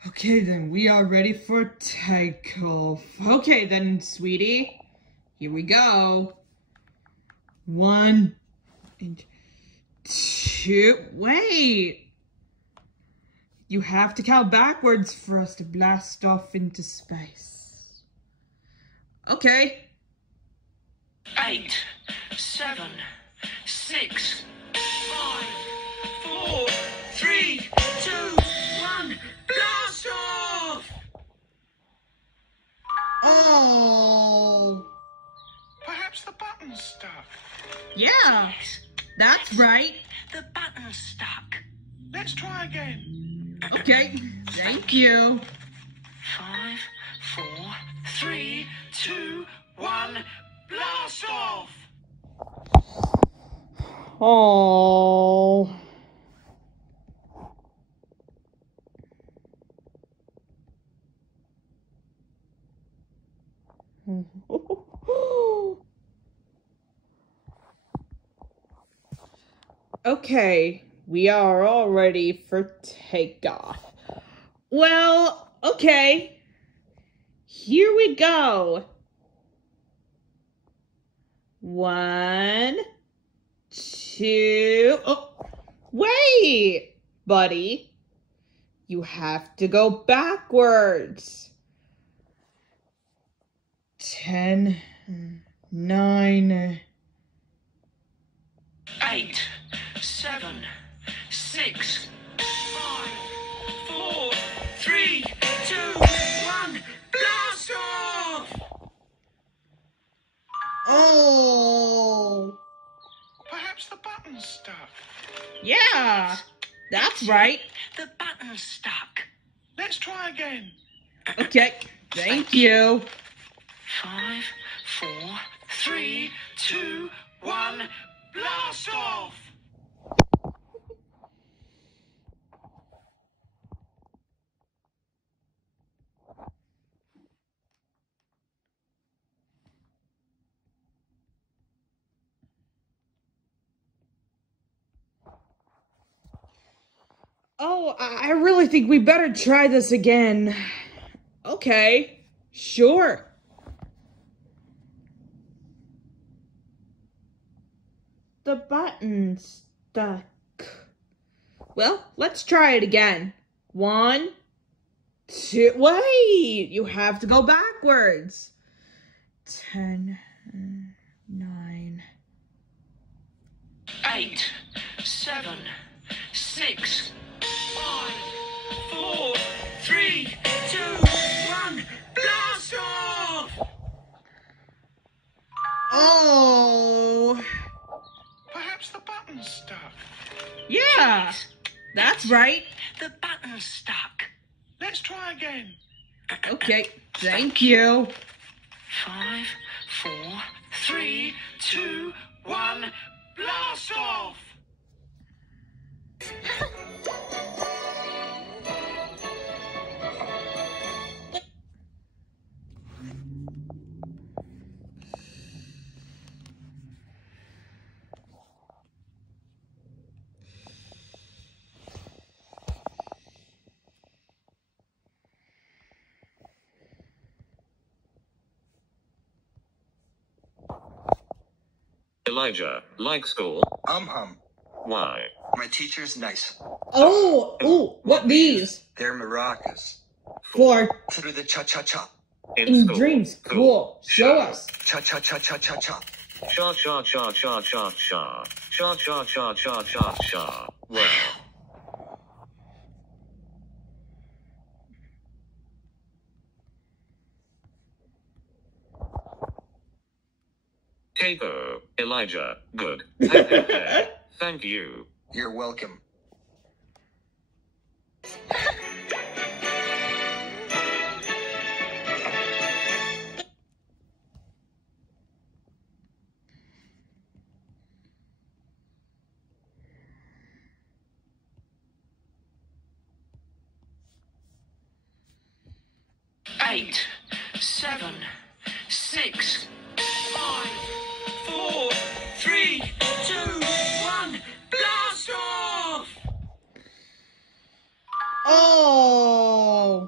Okay, then we are ready for takeoff. Okay, then, sweetie. Here we go. 1 and 2. Wait. You have to count backwards for us to blast off into space. Okay. 8, 7, 6, 5, 4, 3, 2, 1, blast off! Oh. Perhaps the button's stuck. Yeah, Yes, that's right. the button's stuck. Let's try again. Okay, thank you. 5, 4, 3, 2, 1, blast off! Oh. Okay, we are all ready for takeoff. Well, okay. Here we go. 1, 2. Oh, wait, buddy. You have to go backwards. 10, 9. 8, 7, 6, 5, 4, 3, 2, 1, blast off! Oh. Perhaps the button's stuck. Yeah, that's right. The button's stuck. Let's try again. Okay, thank you. 5, 4, 3, 2, 1, blast off! Oh, I really think we better try this again. Okay, sure. The button's stuck. Well, let's try it again. 1, 2. Wait, you have to go backwards. 10, 9. 8, 7, 6, 5, 4, 3, 2, 1, blast off! Oh. Perhaps the button's stuck. Yeah, that's right. The button's stuck. Let's try again. Okay, thank you. 5, 4, 3, 2, 1, blast off! Elijah, like school? Why? My teacher's nice. Oh, ooh, what these? They're maracas. For To the cha-cha-cha. in dreams. Cool. Show us. Cha-cha-cha-cha-cha-cha. Cha cha cha cha cha cha. Cha cha cha cha cha cha. Well. Kipper, Elijah, good. Thank you. You're welcome. Eight, 7, 6, 5, 4, 3, 2, 1, blast off! Oh.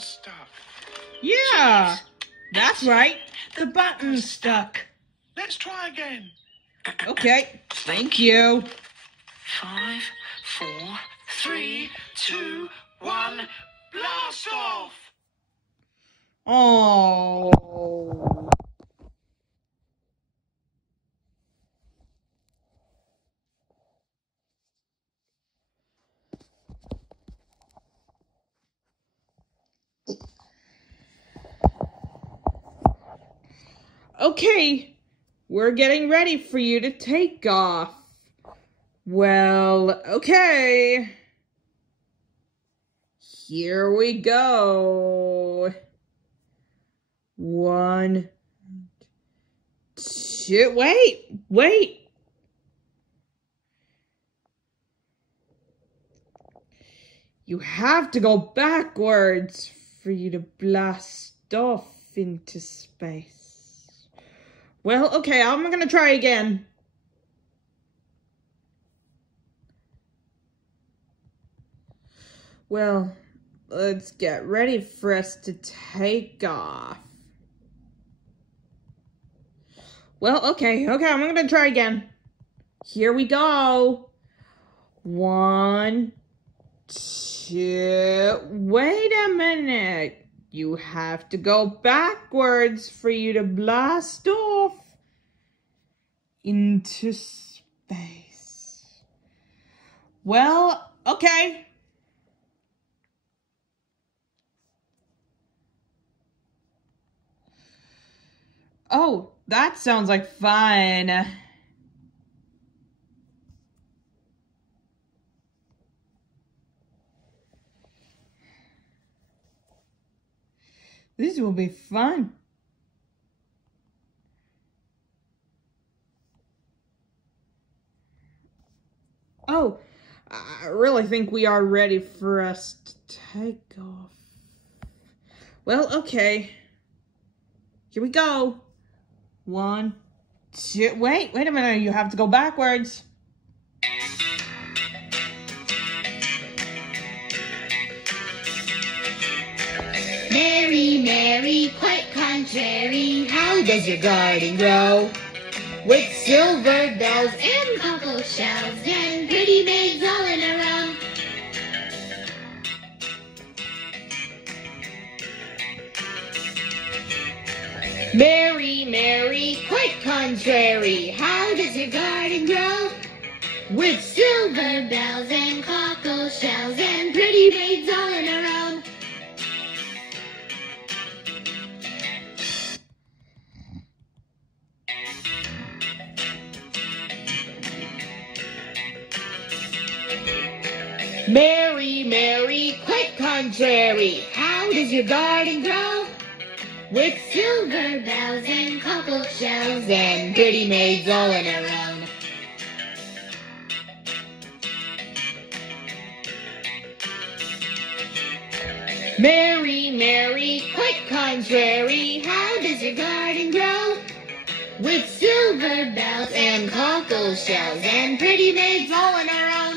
button's stuck. Yeah, that's right. The button's stuck. Let's try again. Okay, thank you. 5, 4, 3, 2, 1, blast off! Oh. Okay, we're getting ready for you to take off. Well, okay. Here we go. 1, 2, wait. You have to go backwards for you to blast off into space. Well, okay, I'm gonna try again. Well, let's get ready for us to take off. Well, okay, I'm gonna try again. Here we go. 1, 2, wait a minute. You have to go backwards for you to blast off into space. Well, okay. Oh, that sounds like fun. This will be fun. Oh, I really think we are ready for us to take off. Well, okay. Here we go. 1, 2, wait a minute, you have to go backwards. Mary, Mary, quite contrary, how does your garden grow? With silver bells and cockle shells and pretty maids all in a row. Mary, Mary, quite contrary, how does your garden grow? With silver bells and cockle shells and pretty maids all in a row. Mary, Mary, quite contrary, how does your garden grow? With silver bells and cockle shells and pretty maids all in a row. Mary, Mary, quite contrary, how does your garden grow? With silver bells and cockle shells and pretty maids all in a row.